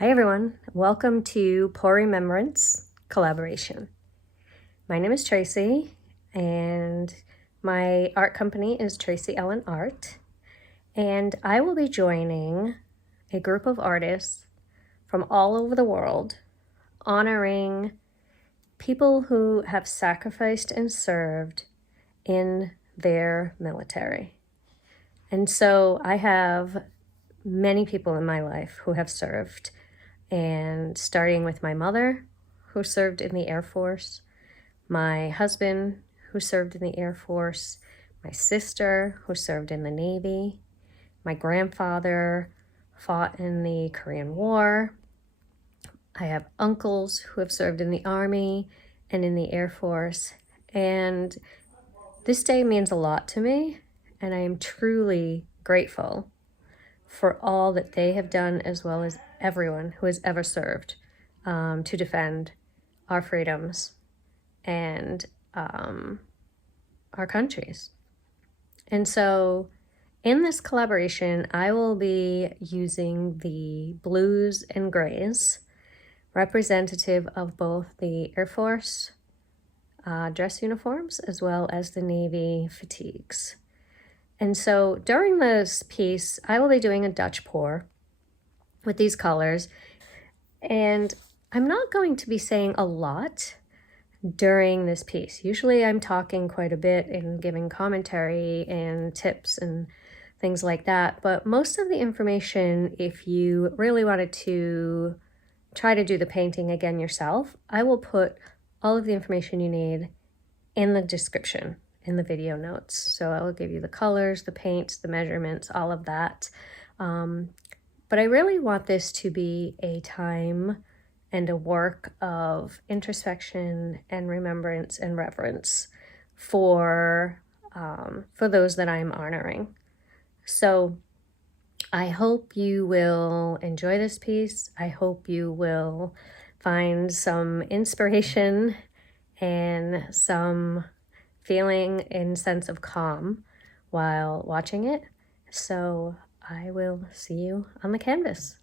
Hi everyone, welcome to Pourembrance collaboration. My name is Tracy and my art company is Tracy Ellen Art, and I will be joining a group of artists from all over the world honoring people who have sacrificed and served in their military. And so I have many people in my life who have served, and starting with my mother, who served in the Air Force, my husband, who served in the Air Force, my sister, who served in the Navy, my grandfather fought in the Korean War. I have uncles who have served in the Army and in the Air Force, and this day means a lot to me, and I am truly grateful for all that they have done, as well as everyone who has ever served to defend our freedoms and our countries. And so in this collaboration, I will be using the blues and grays, representative of both the Air Force dress uniforms as well as the Navy fatigues. And so during this piece, I will be doing a Dutch pour with these colors. And I'm not going to be saying a lot during this piece. Usually I'm talking quite a bit and giving commentary and tips and things like that. But most of the information, if you really wanted to try to do the painting again yourself, I will put all of the information you need in the description, in the video notes. So I will give you the colors, the paints, the measurements, all of that. But I really want this to be a time and a work of introspection and remembrance and reverence for those that I'm honoring. So I hope you will enjoy this piece. I hope you will find some inspiration and some feeling and sense of calm while watching it. So I will see you on the canvas.